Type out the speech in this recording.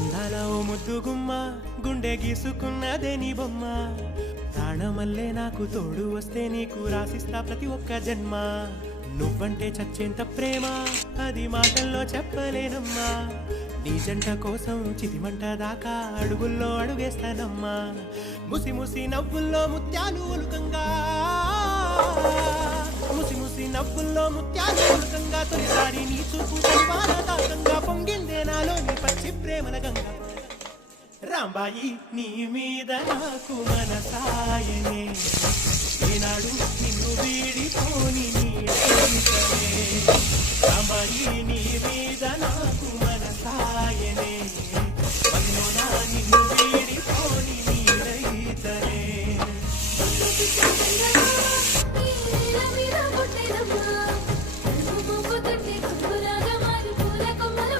అందాల ఓ ముద్దు గుమ్మ గుండె గీసుకున్నదే నీ బొమ్మ ప్రాణమల్లే నాకు తోడు వస్తే నీకు రాసిస్తా ప్రతి ఒక్క జన్మ నువ్వంటే చచ్చేంత ప్రేమ అది మాటల్లో చెప్పలేనమ్మా నీ జంట కోసం చితిమంట దాకా అడుగుల్లో అడుగేస్తానమ్మా ముసి ముసి నవ్వుల్లో ముత్యాలు ఉలుకంగా ముసి ముసి నవ్వుల్లో ముత్యాలు ఉలుకంగా తొలిసారి నీ చూపు పరివార దాకంగా పొంగిందే నాలోని పచ్చి ప్రేమల గంగ రాంబాయి నీ మీద నాకు మనసాయనే ఏనాడు నిన్ను వీడిపోని నీ రాంబాయి నీ